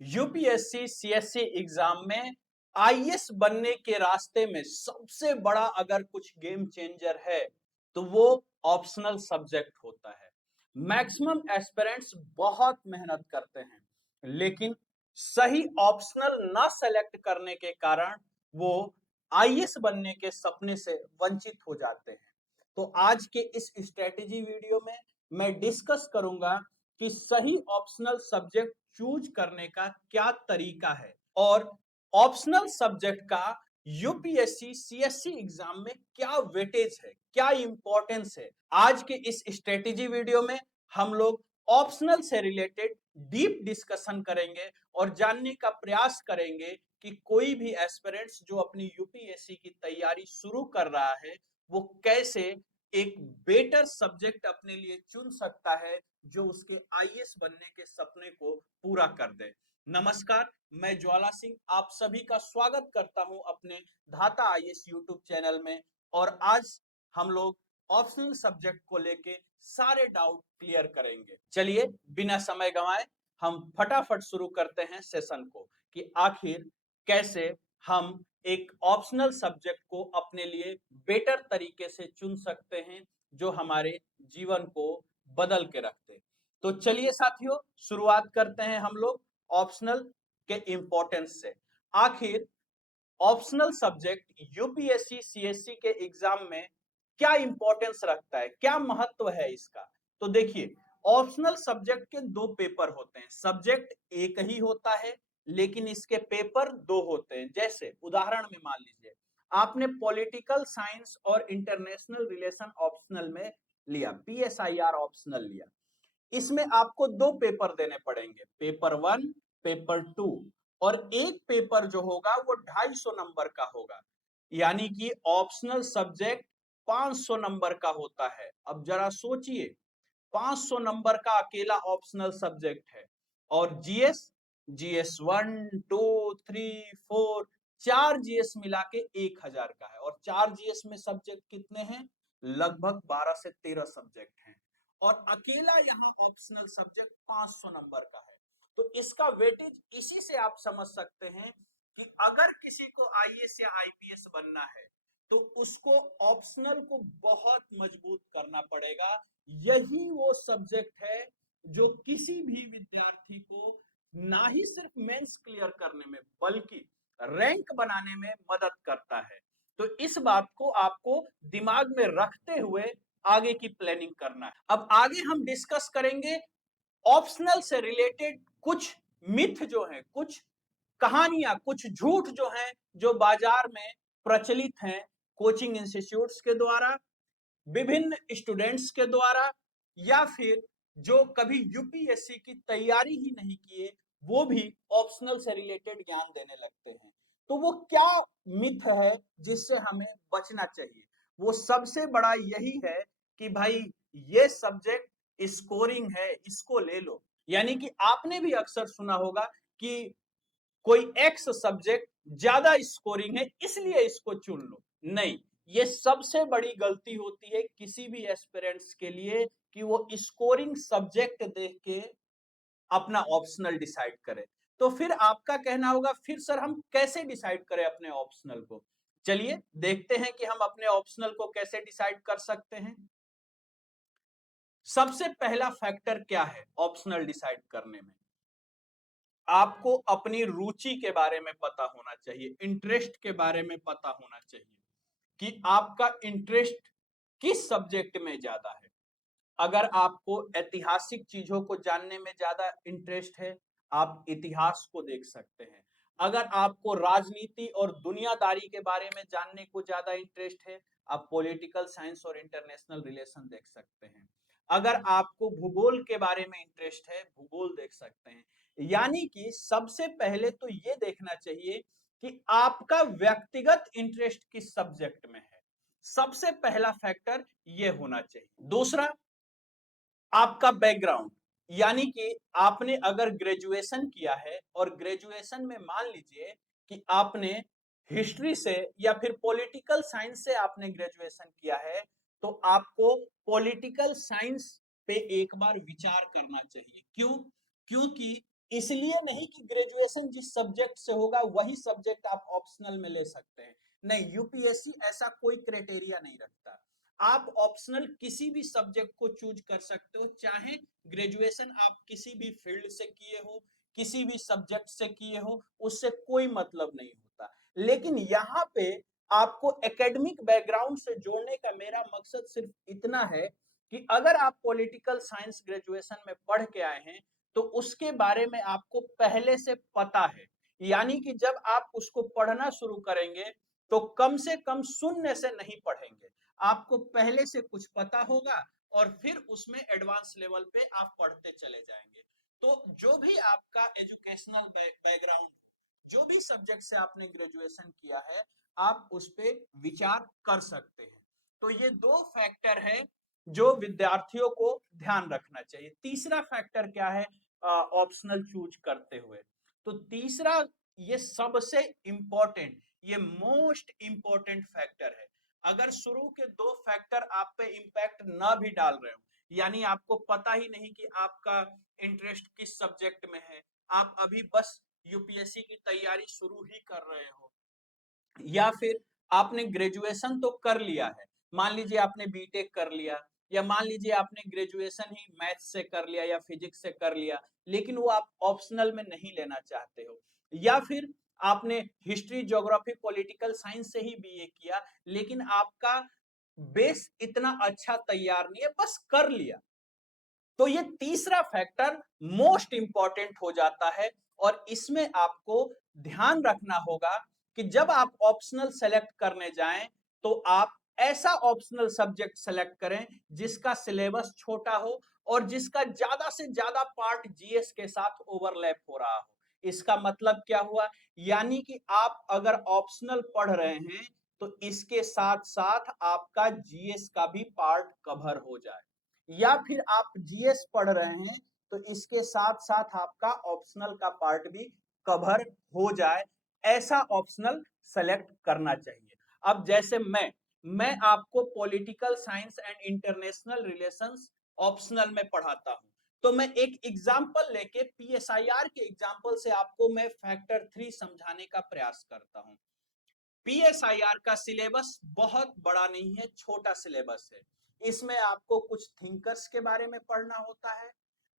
UPSC CSC exam में IAS बनने के रास्ते में सबसे बड़ा अगर कुछ गेम चेंजर है तो वो ऑप्शनल सब्जेक्ट होता है। मैक्सिमम एस्पिरेंट्स बहुत मेहनत करते हैं लेकिन सही ऑप्शनल ना सेलेक्ट करने के कारण वो आईएएस बनने के सपने से वंचित हो जाते हैं। तो आज के इस स्ट्रेटेजी वीडियो में मैं डिस्कस करूंगा कि सही ऑप्शनल सब्जेक्ट चूज करने का क्या तरीका है और ऑप्शनल सब्जेक्ट का यूपीएससी सीएससी एग्जाम में क्या वेटेज है, क्या इंपॉर्टेंस है। आज के इस स्ट्रेटेजी वीडियो में हम लोग ऑप्शनल से रिलेटेड डीप डिस्कशन करेंगे और जानने का प्रयास करेंगे कि कोई भी एस्पिरेंट्स जो अपनी यूपीएससी की तैयारी शुरू कर रहा है वो कैसे एक बेटर सब्जेक्ट अपने लिए चुन सकता है जो उसके आईएएस बनने के सपने को पूरा कर दे। नमस्कार, मैं ज्वाला सिंह आप सभी का स्वागत करता हूं अपने धाता आईएएस यूट्यूब चैनल में। और आज हम लोग ऑप्शनल सब्जेक्ट को लेके सारे डाउट क्लियर करेंगे। चलिए बिना समय गंवाए हम फटाफट शुरू करते हैं सेशन को कि आखिर कैसे हम एक ऑप्शनल सब्जेक्ट को अपने लिए बेटर तरीके से चुन सकते हैं जो हमारे जीवन को बदल के रखते। तो चलिए साथियों शुरुआत करते हैं हम लोग ऑप्शनल के इंपॉर्टेंस से। आखिर ऑप्शनल सब्जेक्ट यूपीएससी सीएससी के एग्जाम में क्या इंपॉर्टेंस रखता है, क्या महत्व है इसका। तो देखिए, ऑप्शनल सब्जेक्ट के दो पेपर होते हैं। सब्जेक्ट एक ही होता है लेकिन इसके पेपर दो होते हैं। जैसे उदाहरण में मान लीजिए आपने पॉलिटिकल साइंस और इंटरनेशनल रिलेशन ऑप्शनल में लिया, पीएसआईआर ऑप्शनल लिया। इसमें आपको दो पेपर देने पड़ेंगे, पेपर 1, पेपर 2। और एक पेपर जो होगा वो 250 नंबर का होगा, यानी कि ऑप्शनल सब्जेक्ट 500 नंबर का होता है। अब जरा सोचिए, 500 नंबर का अकेला ऑप्शनल सब्जेक्ट है। और जीएस, जीएस 1 2 3 4, 4 जीएस मिला के 1000 का है। और 4 जीएस में सब्जेक्ट कितने हैं? लगभग 12 से 13 सब्जेक्ट हैं। और अकेला यहाँ ऑप्शनल सब्जेक्ट 500 नंबर का है। तो इसका वेटेज इसी से आप समझ सकते हैं कि अगर किसी को आईएएस या आईपीएस बनना है तो उसको ऑप्शनल को बहुत मजबूत करना पड़ेगा। यही वो सब्जेक्ट है जो किसी भी विद्यार्थी को ना ही सिर्फ मेंस क्लियर करने में बल्कि रैंक बनाने में मदद करता है। तो इस बात को आपको दिमाग में रखते हुए आगे की प्लानिंग करना है। अब आगे हम डिस्कस करेंगे ऑप्शनल से रिलेटेड कुछ मिथ जो है, कुछ कहानियां, कुछ झूठ जो है जो बाजार में प्रचलित हैं कोचिंग इंस्टीट्यूट्स के द्वारा, विभिन्न स्टूडेंट्स के द्वारा, या फिर जो कभी यूपीएससी की तैयारी ही नहीं किए वो भी ऑप्शनल से रिलेटेड ज्ञान देने लगते हैं। तो वो क्या मिथ है जिससे हमें बचना चाहिए? वो सबसे बड़ा यही है कि भाई ये सब्जेक्ट स्कोरिंग है, इसको ले लो। यानी कि आपने भी अक्सर सुना होगा कि कोई एक्स सब्जेक्ट ज्यादा स्कोरिंग है इसलिए इसको चुन लो। नहीं, ये सबसे बड़ी गलती होती है किसी भी एस्पिरेंट्स के लिए कि वो स्कोरिंग सब्जेक्ट देख के अपना ऑप्शनल डिसाइड करे। तो फिर आपका कहना होगा फिर सर हम कैसे डिसाइड करें अपने ऑप्शनल को? चलिए देखते हैं कि हम अपने ऑप्शनल को कैसे डिसाइड कर सकते हैं। सबसे पहला फैक्टर क्या है ऑप्शनल डिसाइड करने में? आपको अपनी रुचि के बारे में पता होना चाहिए, इंटरेस्ट के बारे में पता होना चाहिए कि आपका इंटरेस्ट किस सब्जेक्ट में ज्यादा है। अगर आपको ऐतिहासिक चीजों को जानने में ज्यादा इंटरेस्ट है, आप इतिहास को देख सकते हैं। अगर आपको राजनीति और दुनियादारी के बारे में जानने को ज्यादा इंटरेस्ट है, आप पॉलिटिकल साइंस और इंटरनेशनल रिलेशन देख सकते हैं। अगर आपको भूगोल के बारे में इंटरेस्ट है, भूगोल देख सकते हैं। यानी कि सबसे पहले तो ये देखना चाहिए कि आपका व्यक्तिगत इंटरेस्ट किस सब्जेक्ट में है। सबसे पहला फैक्टर ये होना चाहिए। दूसरा, आपका बैकग्राउंड, यानी कि आपने अगर ग्रेजुएशन किया है और ग्रेजुएशन में मान लीजिए कि आपने हिस्ट्री से या फिर पॉलिटिकल साइंस से आपने ग्रेजुएशन किया है, तो आपको पॉलिटिकल साइंस पे एक बार विचार करना चाहिए। क्यों? क्योंकि इसलिए नहीं कि ग्रेजुएशन जिस सब्जेक्ट से होगा वही सब्जेक्ट आप ऑप्शनल में ले सकते हैं, नहीं, यूपीएससी ऐसा कोई क्राइटेरिया नहीं रखता। आप ऑप्शनल किसी भी सब्जेक्ट को चूज कर सकते हो, चाहे ग्रेजुएशन आप किसी भी फील्ड से किए हो, किसी भी सब्जेक्ट से किए हो, उससे कोई मतलब नहीं होता। लेकिन यहाँ पे आपको एकेडमिक बैकग्राउंड से जोड़ने का मेरा मकसद सिर्फ इतना है कि अगर आप पॉलिटिकल साइंस ग्रेजुएशन में पढ़ के आए हैं तो उसके बारे में आपको पहले से पता है, यानी कि जब आप उसको पढ़ना शुरू करेंगे तो कम से कम शून्य से नहीं पढ़ेंगे, आपको पहले से कुछ पता होगा और फिर उसमें एडवांस लेवल पे आप पढ़ते चले जाएंगे। तो जो भी आपका एजुकेशनल बैकग्राउंड, जो भी सब्जेक्ट से आपने ग्रेजुएशन किया है, आप उस पर विचार कर सकते हैं। तो ये दो फैक्टर है जो विद्यार्थियों को ध्यान रखना चाहिए। तीसरा फैक्टर क्या है ऑप्शनल चूज करते हुए? तो तीसरा, ये सबसे इंपॉर्टेंट, ये मोस्ट इंपॉर्टेंट फैक्टर है। अगर शुरू के दो फैक्टर आप पे इंपैक्ट ना भी डाल रहे हो, यानी आपको पता ही नहीं कि आपका इंटरेस्ट किस सब्जेक्ट में है, आप अभी बस यूपीएससी की तैयारी शुरू ही कर रहे हो, या फिर आपने ग्रेजुएशन तो कर लिया है, मान लीजिए आपने बीटेक कर लिया, या मान लीजिए आपने ग्रेजुएशन ही मैथ से कर लिया या फिजिक्स से कर लिया, लेकिन वो आप ऑप्शनल में नहीं लेना चाहते हो, या फिर आपने हिस्ट्री, ज्योग्राफी, पॉलिटिकल साइंस से ही बीए किया, लेकिन आपका बेस इतना अच्छा तैयार नहीं है, बस कर लिया, तो ये तीसरा फैक्टर मोस्ट इंपॉर्टेंट हो जाता है। और इसमें आपको ध्यान रखना होगा कि जब आप ऑप्शनल सेलेक्ट करने जाएं तो आप ऐसा ऑप्शनल सब्जेक्ट सेलेक्ट करें जिसका सिलेबस छोटा हो और जिसका ज्यादा से ज्यादा पार्ट जीएस के साथ ओवरलैप हो रहा हो। इसका मतलब क्या हुआ, यानी कि आप अगर ऑप्शनल पढ़ रहे हैं तो इसके साथ साथ आपका जीएस का भी पार्ट कवर हो जाए, या फिर आप जीएस पढ़ रहे हैं तो इसके साथ साथ आपका ऑप्शनल का पार्ट भी कवर हो जाए, ऐसा ऑप्शनल सेलेक्ट करना चाहिए। अब जैसे मैं आपको political science and international relations optional में पढ़ाता हूं, तो मैं एक एग्जांपल लेके पीएसआईआर के एग्जांपल से आपको मैं फैक्टर 3 समझाने का प्रयास करता हूं। पीएसआईआर का सिलेबस बहुत बड़ा नहीं है, छोटा सिलेबस है। इसमें आपको कुछ थिंकर्स के बारे में पढ़ना होता है,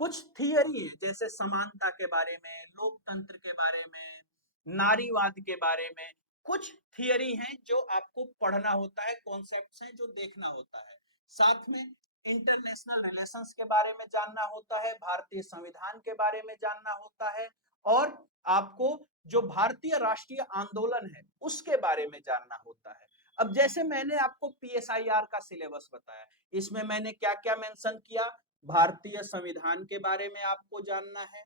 कुछ थियरी है जैसे समानता के बारे में, लोकतंत्र के बारे में, नारीवाद के बारे में, कुछ थियरी हैं जो आपको पढ़ना होता है, कॉन्सेप्ट्स हैं जो देखना होता है। साथ में इंटरनेशनल रिलेशंस के बारे में जानना होता है, भारतीय संविधान के बारे में जानना होता है, और आपको जो भारतीय राष्ट्रीय आंदोलन है उसके बारे में जानना होता है। अब जैसे मैंने आपको पीएसआईआर का सिलेबस बताया, इसमें मैंने क्या क्या मेंशन किया, भारतीय संविधान के बारे में आपको जानना है,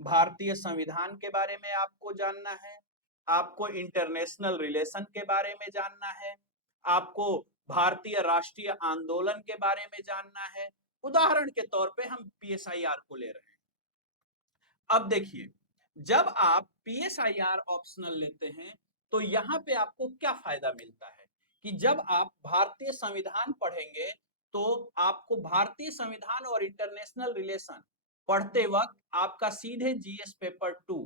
भारतीय संविधान के बारे में आपको जानना है, आपको इंटरनेशनल रिलेशन के बारे में जानना है, आपको भारतीय राष्ट्रीय आंदोलन के बारे में जानना है। उदाहरण के तौर पे हम पीएसआईआर को ले रहे हैं। अब देखिए, जब आप पीएसआईआर ऑप्शनल लेते हैं तो यहाँ पे आपको क्या फायदा मिलता है कि जब आप भारतीय संविधान पढ़ेंगे तो आपको भारतीय संविधान और इंटरनेशनल रिलेशन पढ़ते वक्त आपका सीधे जीएस पेपर 2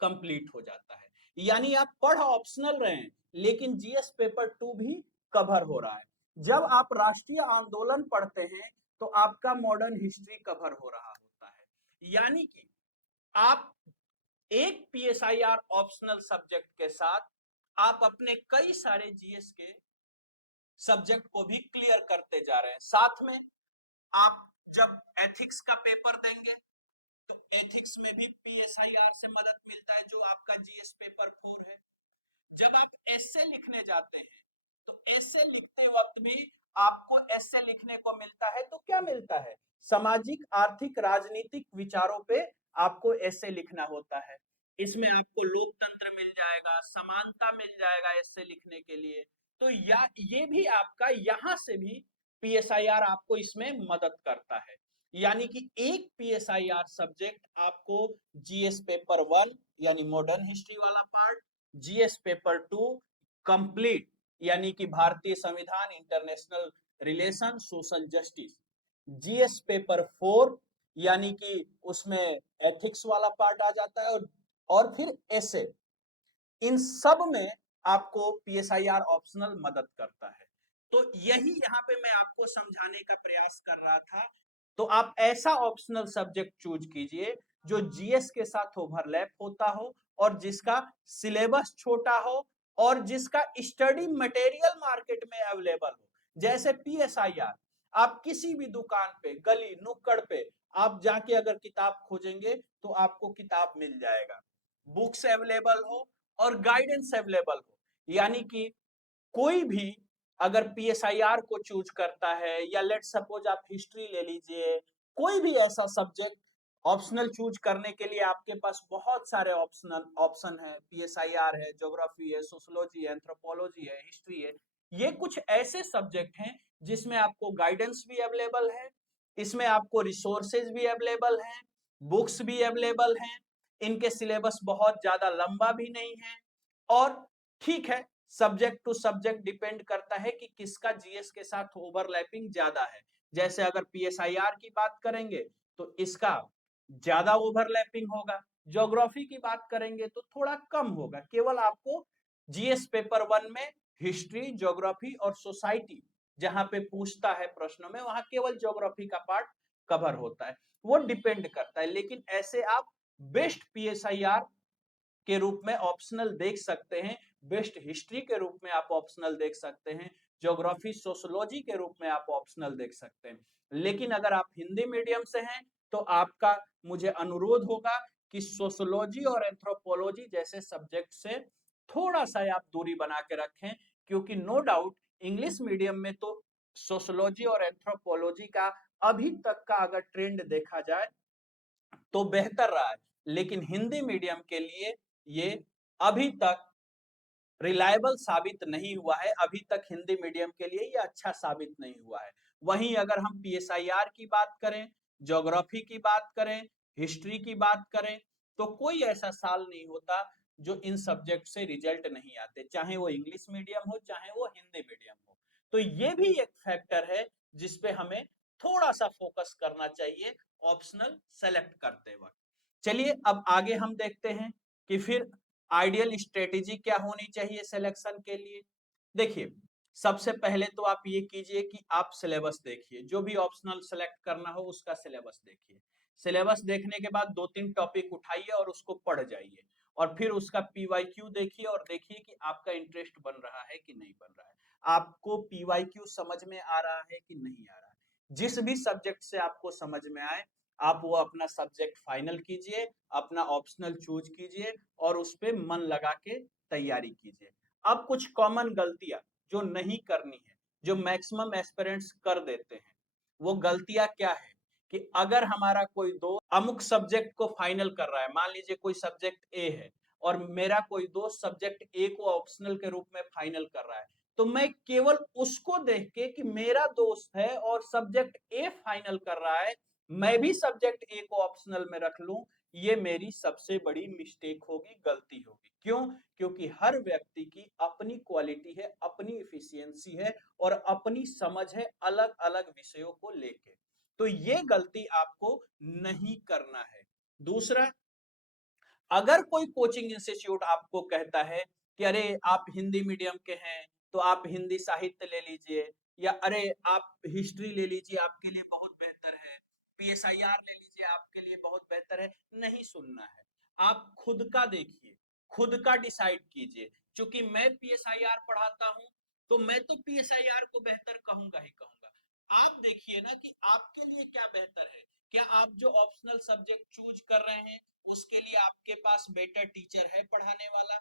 कंप्लीट हो जाता है, यानी आप पढ़ ऑप्शनल रहे हैं लेकिन जीएस पेपर 2 भी कवर हो रहा है। जब आप राष्ट्रीय आंदोलन पढ़ते हैं तो आपका मॉडर्न हिस्ट्री कवर हो रहा होता है, यानी कि आप एक पीएसआईआर ऑप्शनल सब्जेक्ट के साथ आप अपने कई सारे जीएस के सब्जेक्ट को भी क्लियर करते जा रहे हैं। साथ में आप जब एथिक्स का पेपर देंगे तो एथिक्स में भी पीएसआईआर से मदद मिलता है जो आपका जीएस पेपर 4 है। जब आप एस्से लिखने जाते हैं तो एस्से लिखते वक्त भी आपको एस्से लिखने को मिलता है, तो क्या मिलता है, सामाजिक, आर्थिक, राजनीतिक विचारों पे आपको एस्से लिखना होता है। इसमें आपको लोकतंत्र मिल जाएगा, समानता मिल जाएगा एस्से लिखने के लिए। तो या ये भी आपका यहां से भी पीएसआईआर आपको इसमें मदद करता है, यानी कि एक पीएसआईआर सब्जेक्ट आपको जीएस पेपर 1 यानी मॉडर्न हिस्ट्री वाला पार्ट, जीएस पेपर 2 कंप्लीट यानी कि भारतीय संविधान, international relation, social justice, GS paper 4 यानी कि उसमें एथिक्स वाला पार्ट आ जाता है, और फिर ऐसे इन सब में आपको पीएसआईआर ऑप्शनल मदद करता है। तो यही यहाँ पे मैं आपको समझाने का प्रयास कर रहा था। तो आप ऐसा ऑप्शनल सब्जेक्ट चूज कीजिए जो जीएस के साथ ओवरलैप होता हो, और जिसका सिलेबस छोटा हो, और जिसका स्टडी मटेरियल मार्केट में अवेलेबल हो। जैसे पीएसआईआर, आप किसी भी दुकान पे, गली नुक्कड़ पे आप जाके अगर किताब खोजेंगे तो आपको किताब मिल जाएगा, बुक्स अवेलेबल हो और गाइडेंस अवेलेबल हो। यानी कि कोई भी अगर पीएसआईआर को चूज करता है, या लेट सपोज आप हिस्ट्री ले लीजिए, कोई भी ऐसा सब्जेक्ट ऑप्शनल चूज करने के लिए आपके पास बहुत सारे ऑप्शन है। पीएसआईआर है, ज्योग्राफी है, सोशियोलॉजी है, एंथ्रोपोलॉजी है, हिस्ट्री है। ये कुछ ऐसे सब्जेक्ट हैं जिसमें आपको गाइडेंस भी अवेलेबल है, इसमें आपको रिसोर्सेज भी अवेलेबल हैं, बुक्स भी अवेलेबल हैं, इनके सिलेबस बहुत ज्यादा लंबा भी नहीं है। और ठीक है, सब्जेक्ट टू सब्जेक्ट डिपेंड करता है कि किसका जीएस के साथ ओवरलैपिंग ज्यादा है। जैसे अगर पीएसआईआर की बात करेंगे तो इसका ज्यादा ओवरलैपिंग होगा, ज्योग्राफी की बात करेंगे तो थोड़ा कम होगा। केवल आपको जीएस पेपर 1 में हिस्ट्री, ज्योग्राफी और सोसाइटी जहां पे पूछता है प्रश्नों में, वहां केवल ज्योग्राफी का पार्ट कवर होता है। वो डिपेंड करता है। लेकिन ऐसे आप बेस्ट पीएसआईआर के रूप में ऑप्शनल देख सकते हैं, बेस्ट हिस्ट्री के रूप में आप ऑप्शनल देख सकते हैं, ज्योग्राफी सोशियोलॉजी के रूप में आप ऑप्शनल देख सकते हैं। लेकिन अगर आप हिंदी मीडियम से हैं तो आपका मुझे अनुरोध होगा कि सोशियोलॉजी और एंथ्रोपोलॉजी जैसे सब्जेक्ट से थोड़ा सा आप दूरी बना के रखें, क्योंकि नो डाउट इंग्लिश मीडियम में तो सोशियोलॉजी और एंथ्रोपोलॉजी का अभी तक का अगर ट्रेंड देखा जाए तो बेहतर रहा है। लेकिन हिंदी मीडियम के लिए ये अभी तक रिलायबल साबित नहीं हुआ है, अभी तक हिंदी मीडियम के लिए ये अच्छा साबित नहीं हुआ है। वहीं अगर हम पीएसआईआर की बात करें, ज्योग्राफी की बात करें, हिस्ट्री की बात करें, तो कोई ऐसा साल नहीं होता जो इन सब्जेक्ट से रिजल्ट नहीं आते, चाहे वो इंग्लिश मीडियम हो, चाहे वो हिंदी मीडियम हो। तो ये भी एक फैक्टर है जिसपे हमें थोड़ा सा फोकस करना चाहिए ऑप्शनल सेलेक्ट करते वक्त। चलिए अब आगे हम देखते हैं कि फिर आइडियल स्ट्रेटेजी क्या होनी चाहिए सिलेक्शन के लिए। देखिए, सबसे पहले तो आप ये कीजिए कि आप सिलेबस देखिए, जो भी ऑप्शनल सेलेक्ट करना हो उसका सिलेबस देखिए। सिलेबस देखने के बाद 2-3 टॉपिक उठाइए और उसको पढ़ जाइए, और फिर उसका पीवाईक्यू देखिए और देखिए कि आपका इंटरेस्ट बन रहा है कि नहीं बन रहा है, आपको पीवाईक्यू समझ में आ रहा है कि नहीं आ रहा है। जिस भी सब्जेक्ट से आपको समझ में आए, आप वो अपना सब्जेक्ट फाइनल कीजिए, अपना ऑप्शनल चूज कीजिए और उस पे मन लगा के तैयारी कीजिए। अब कुछ कॉमन गलतियां जो नहीं करनी है, जो मैक्सिमम एस्पिरेंट्स कर देते हैं, वो गलतियां क्या है कि अगर हमारा कोई दोस्त अमुक सब्जेक्ट को फाइनल कर रहा है, मान लीजिए कोई सब्जेक्ट ए है और मेरा कोई दोस्त सब्जेक्ट ए को ऑप्शनल के रूप में फाइनल कर रहा है, तो मैं केवल उसको देख के कि मेरा दोस्त है और सब्जेक्ट ए फाइनल कर रहा है, मैं भी सब्जेक्ट ए को ऑप्शनल में रख लूं, ये मेरी सबसे बड़ी मिस्टेक होगी, गलती होगी। क्यों? क्योंकि हर व्यक्ति की अपनी क्वालिटी है, अपनी इफिशियंसी है और अपनी समझ है अलग अलग विषयों को लेके। तो ये गलती आपको नहीं करना है। दूसरा, अगर कोई कोचिंग इंस्टीट्यूट आपको कहता है कि अरे आप हिंदी मीडियम के हैं तो आप हिंदी साहित्य ले लीजिए, या अरे आप हिस्ट्री ले लीजिए आपके लिए बहुत बेहतर है, पीएसआईआर ले लीजिए आपके लिए बहुत बेहतर है, नहीं सुनना है। आप खुद का देखिए, खुद का डिसाइड कीजिए। क्योंकि मैं पीएसआईआर पढ़ाता हूं तो मैं तो पीएसआईआर को बेहतर कहूंगा ही कहूंगा। आप देखिए ना कि आपके लिए क्या बेहतर है। क्या आप जो ऑप्शनल सब्जेक्ट चूज कर रहे हैं उसके लिए आपके पास बेटर टीचर है पढ़ाने वाला?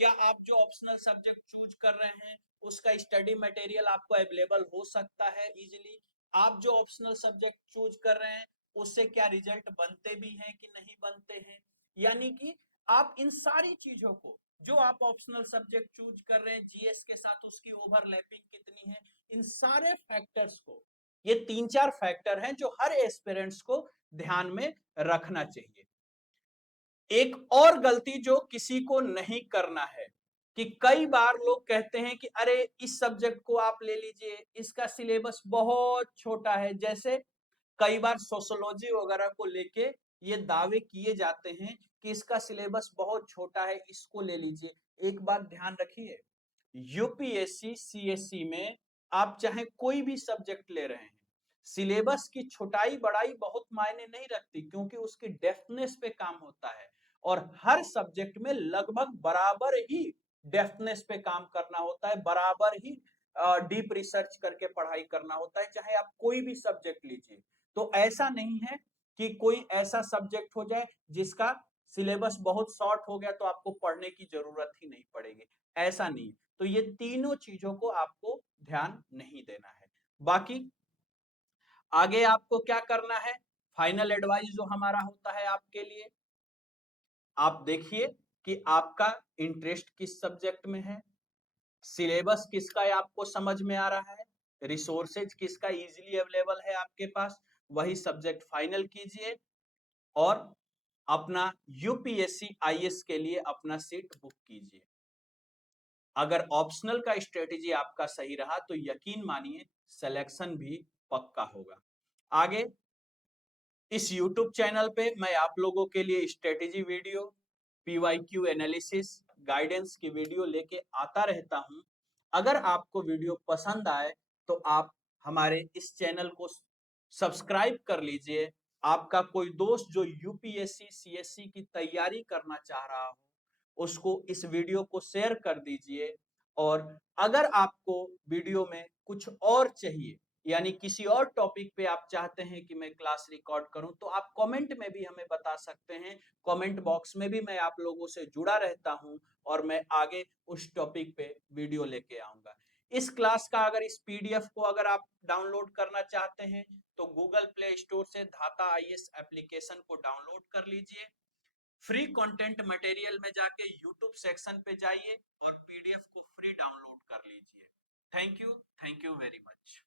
क्या आप जो ऑप्शनल सब्जेक्ट चूज कर रहे हैं उसका स्टडी मटेरियल आपको अवेलेबल हो सकता है इजीली? आप जो ऑप्शनल सब्जेक्ट चूज कर रहे हैं उससे क्या रिजल्ट बनते भी हैं कि नहीं बनते हैं? यानी कि आप इन सारी चीजों को, जो आप ऑप्शनल सब्जेक्ट चूज कर रहे हैं जीएस के साथ उसकी ओवरलैपिंग कितनी है, इन सारे फैक्टर्स को, ये 3-4 फैक्टर हैं जो हर एस्पिरेंट्स को ध्यान में रखना चाहिए। एक और गलती जो किसी को नहीं करना है कि कई बार लोग कहते हैं कि अरे इस सब्जेक्ट को आप ले लीजिए, इसका सिलेबस बहुत छोटा है। जैसे कई बार सोशोलॉजी वगैरह को लेके ये दावे किए जाते हैं कि इसका सिलेबस बहुत छोटा है, इसको ले लीजिए। एक बात ध्यान रखिए, यूपीएससी सीएससी में आप चाहे कोई भी सब्जेक्ट ले रहे हैं, सिलेबस की छोटाई बड़ाई बहुत मायने नहीं रखती, क्योंकि उसकी डेप्थनेस पे काम होता है और हर सब्जेक्ट में लगभग बराबर ही डेप्थनेस पे काम करना होता है, बराबर ही डीप रिसर्च करके पढ़ाई करना होता है, चाहे आप कोई भी सब्जेक्ट लीजिए। तो ऐसा नहीं है कि कोई ऐसा सब्जेक्ट हो जाए जिसका सिलेबस बहुत शॉर्ट हो गया तो आपको पढ़ने की जरूरत ही नहीं पड़ेगी, ऐसा नहीं। तो ये तीनों चीजों को आपको ध्यान नहीं देना है। बाकी आगे आपको क्या करना है, फाइनल एडवाइस जो हमारा होता है आपके लिए, आप देखिए कि आपका इंटरेस्ट किस सब्जेक्ट में है, सिलेबस किसका है आपको समझ में आ रहा है, रिसोर्सेज किसका इजीली अवेलेबल है आपके पास, वही सब्जेक्ट फाइनल कीजिए और अपना यूपीएससी आईएएस के लिए अपना सीट बुक कीजिए। अगर ऑप्शनल का स्ट्रेटेजी आपका सही रहा तो यकीन मानिए सिलेक्शन भी पक्का होगा। आगे इस YouTube चैनल पे मैं आप लोगों के लिए strategy video, PYQ analysis, guidance की वीडियो लेके आता रहता हूं। अगर आपको वीडियो पसंद आए तो आप हमारे इस चैनल को सब्सक्राइब कर लीजिए। आपका कोई दोस्त जो यूपीएससी सीएससी की तैयारी करना चाह रहा हो, उसको इस वीडियो को शेयर कर दीजिए। और अगर आपको वीडियो में कुछ और चाहिए, यानी किसी और टॉपिक पे आप चाहते हैं कि मैं क्लास रिकॉर्ड करूं, तो आप कमेंट में भी हमें बता सकते हैं। कमेंट बॉक्स में भी मैं आप लोगों से जुड़ा रहता हूं और मैं आगे उस टॉपिक पे वीडियो लेके आऊंगा। इस क्लास का अगर इस पीडीएफ को अगर आप डाउनलोड करना चाहते हैं तो गूगल प्ले स्टोर से धाता आईएएस एप्लीकेशन को डाउनलोड कर लीजिए। फ्री कंटेंट मटेरियल में जाके यूट्यूब सेक्शन पे जाइए और पीडीएफ को फ्री डाउनलोड कर लीजिए। Thank you very much.